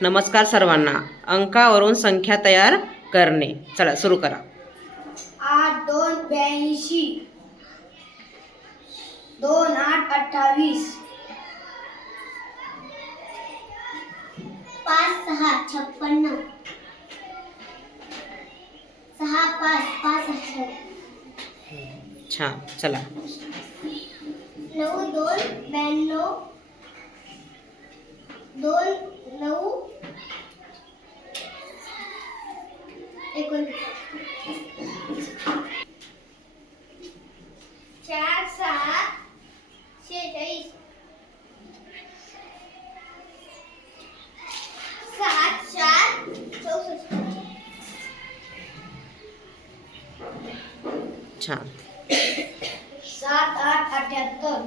नमस्कार सर्वांना. अंकावरून संख्या तयार करणे. चला सुरू करा. आठ दोन ब्याऐंशी. दोन आठ अठ्ठावीस. पाच सहा छप्पन्न. सहा पाच पाच छान. चला. नऊ दोन ब्याण्णव. दोन नऊ. एकोणतीस. चार सहा शेहेचाळीस. सात चार. चौसष्ट. छान. सात आठ अठ्याहत्तर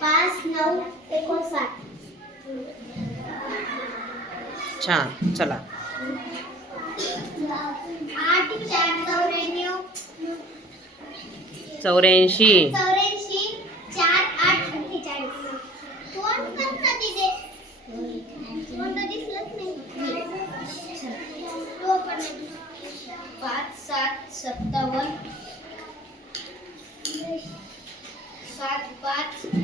पाच नऊ एकोणसाठ. छान. चला. आठ चार चौऱ्याण्णव. चौऱ्याऐंशी. चौऱ्याऐंशी चार आठ सात पाच